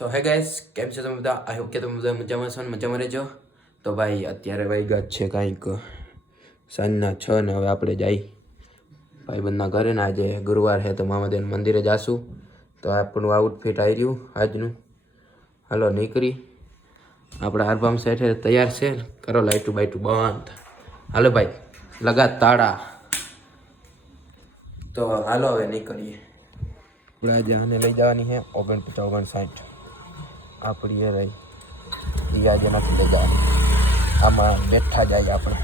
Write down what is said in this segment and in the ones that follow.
સો હે ગાઈસ, કેમ છો તમે બધા? આઈ હોપ કે તમે બધા મજામાં છો ને મજામાં રહેજો. તો ભાઈ અત્યારે વાગ્યા જ છે કાંઈક સાંજના 6 ને હવે આપણે જઈ ભાઈબંધના ઘરે ને આજે ગુરુવાર છે તો મામાદેવ મંદિરે જાશું. તો આપણું આઉટફિટ આવી રહ્યું આજનું. હાલો નીકળી આપણા આરબામ સેઠે તૈયાર છે. કરો લાઈટું બાઈટું બંધ. હાલો ભાઈ લગા તાળા. તો હાલો હવે નીકળીએ. આપણે આજે આને લઈ જવાની છે 49-59 આપણી એ રહી એ આજે નથી લઈ જવાની. આમાં બેઠા જાય આપણે.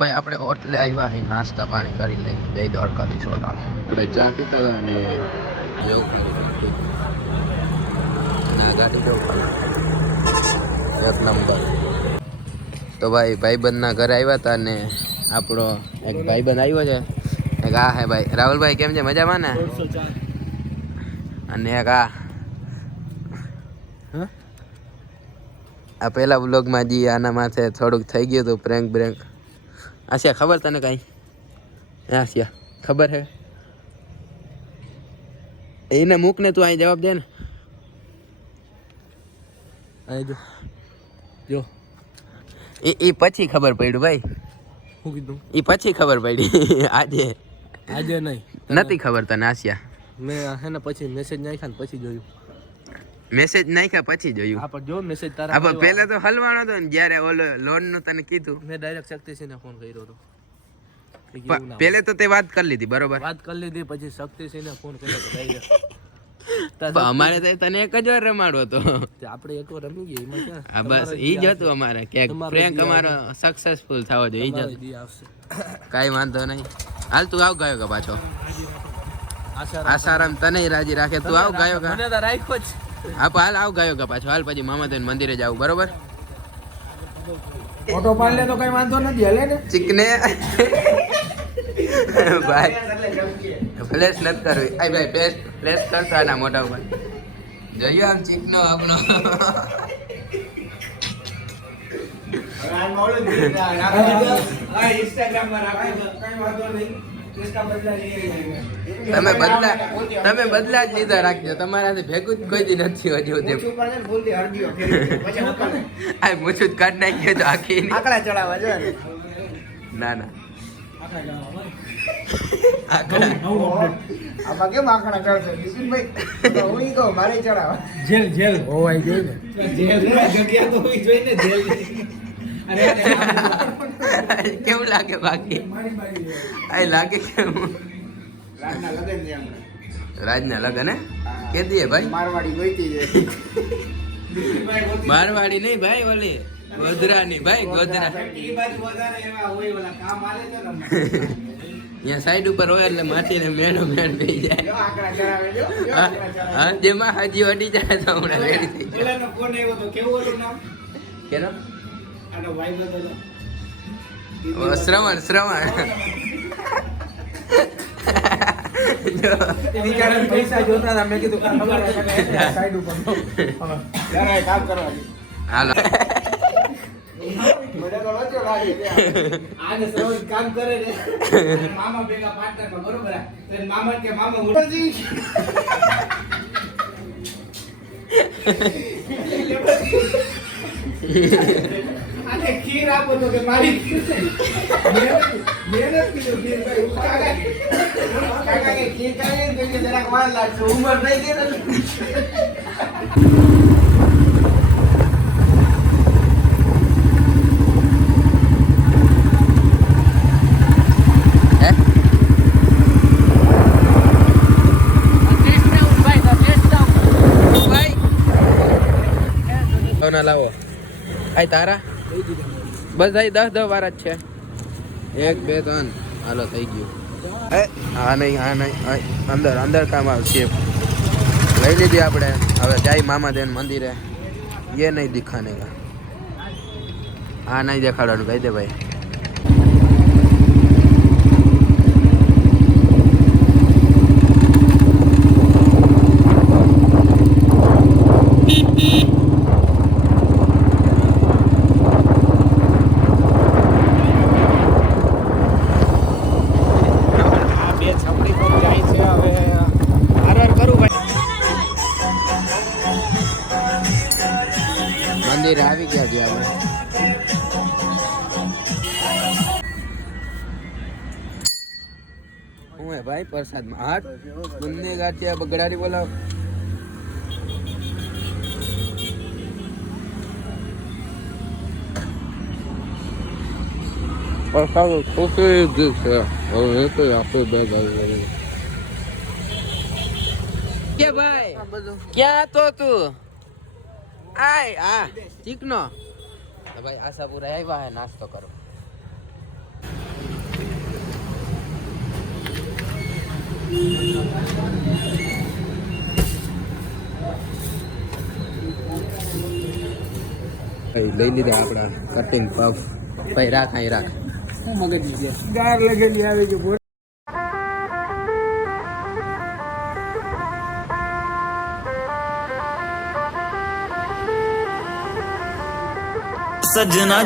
ભાઈ આપણે હોટલે આવ્યા અહીં નાસ્તા પાણી કરી લઈ જય દ્વારકાધીશ હોટલ. આપણે ચા પીતા અને એવું ના ગાડી જો એક નંબર. તો ભાઈ ભાઈબંધના ઘરે આવ્યા હતા ને આપણો એક ભાઈબંધ આવ્યો છે. એક આ હે ભાઈ રાહુલભાઈ, કેમ છે? મજામાં ને? અને એક આ પહેલા વ્લોગમાં જી આના માથે થોડુંક થઈ ગયું હતું પ્રેન્ક બ્રેન્ક. આશિયા ખબર તને કાંઈ? આશિયા ખબર હે? એને મૂક ને તું અહીં જવાબ દે ને. અહીં જો એ પછી ખબર પડ્યું ભાઈ. શું કીધું? એ પછી ખબર પડી. આજે નહીં નથી ખબર તને આશિયા? મેં હે ને પછી મેસેજ નાખ્યા ને પછી જોયું. મેસેજ નાખ્યા પછી જોયું? હા પણ જો મેસેજ તારા આપણે પહેલા તો હલવાનો હતો ને જ્યારે ઓલો લોન નું તને કીધું. મેં ડાયરેક્ટ શક્તિસિંહને ફોન કર્યો હતો. પહેલે તો તે વાત કરી લીધી બરોબર? વાત કરી લીધી પછી શક્તિસિંહને ફોન કર્યો હતો ડાયરેક્ટ. અમારે તો તને એક જ વાર રમાડવો હતો. આપણે એક વાર રમી ગયા એમાં ક્યાં? હા બસ ઈ જ હતું અમારે કે પ્રેન્ક અમારો સક્સેસફુલ થવો જોઈએ. ઈ જ કાંઈ વાંધો નહીં. હાલ તું આવ ગયો કે પાછો? આસારામ તને રાજી રાખે. તું આવ ગયો કે? મને તો રાખ્યો જ. હા હાલ આવ ગયો કે પાછો. હાલ પછી મામાદેવ મંદિરે જાવ બરોબર? ફોટો પાડ લે તો કઈ વાંધો નથી. હલે ને ચીકને ભાઈ ફ્લેશ નથી કરવી. આય ભાઈ ફ્લેશ કરતા ના મોટા ઉપર જોયું આમ ચીકનો આપણો. તમે બદલા જ લીધા રાખજો. તમારાથી ભેગું જ કોઈ દી નથી હજુ. આ મૂછું જ કાઢ નાખ્યો તો આખી આકડા ચડાવવા જો. ના ના આમાં કેમ આકડા ચડશે વિપિનભાઈ? હું ઈ કહું મારે ચડાવવા. જેલ હોવાય જોઈએ ને. જેલ જગ્યા તો હોવી જોઈએ ને. જેલ કેવું લાગે બાકી? આ લાગે કેવું? રાજના લગન હે કે દીએ ભાઈ? મારવાડી ગોઈતી છે. મારવાડી નહીં ભાઈ, ઓલી ગોધરાની ભાઈ. ગોધરા અહીંયા સાઈડ ઉપર હોય એટલે માટીને મેણો મેણ થઈ જાય. હા જેમાં હાજી અડી જાય તો હમણાં રેડી થઈ જાય. ફોન આવ્યો તો કેવું હતું નામ? કેનો? આનો ભાઈ હતો. શ્રવણ પૈસા જોતા હતા. મેં કીધું સાઈડ ઉપર કામ કરવા. હાલો આને સરોજ કામ કરે ને મામા ભેગા પાર્ટનરમાં બરોબર. મામા કે મામા ઉઠજી આને ખીર આપો તો કે મારી મહેનત કીધું ખીર ભાઈ કાકા કે ખીર કાઢે ને કે જરાક વાર લાગશે. ઉંમર થઈ ગઈ ને. લાવો આય તારા બસ આય 10 વાર જ છે. 1 2 3 હાલો થઈ ગયું. આ નહીં અંદર કામ આવશે. લઈ લીધી આપણે. હવે જાય મામા દેન મંદિરે. ये नहीं दिखाने का. हाँ नहीं દેખાડવાનું કહી દે ભાઈ. મંદિર આવી ગયા છે આપણે. હું હે ભાઈ પ્રસાદમાં હાથ બંને ગાંઠિયા બગડારી બોલાવ. પ્રસાદ ખુશી છે. હવે તો આપણે બે ગાડી કે ભાઈ ક્યાં તો તું આય આ ચીકનો ભાઈ આશાપુરા આવ્યા હે નાસ્તો કરો. લઈ લીધા આપડા કટિંગ પફ. ભાઈ રાખ અહીં રાખ. ગાર લગેલી આવી ગઈ. सजना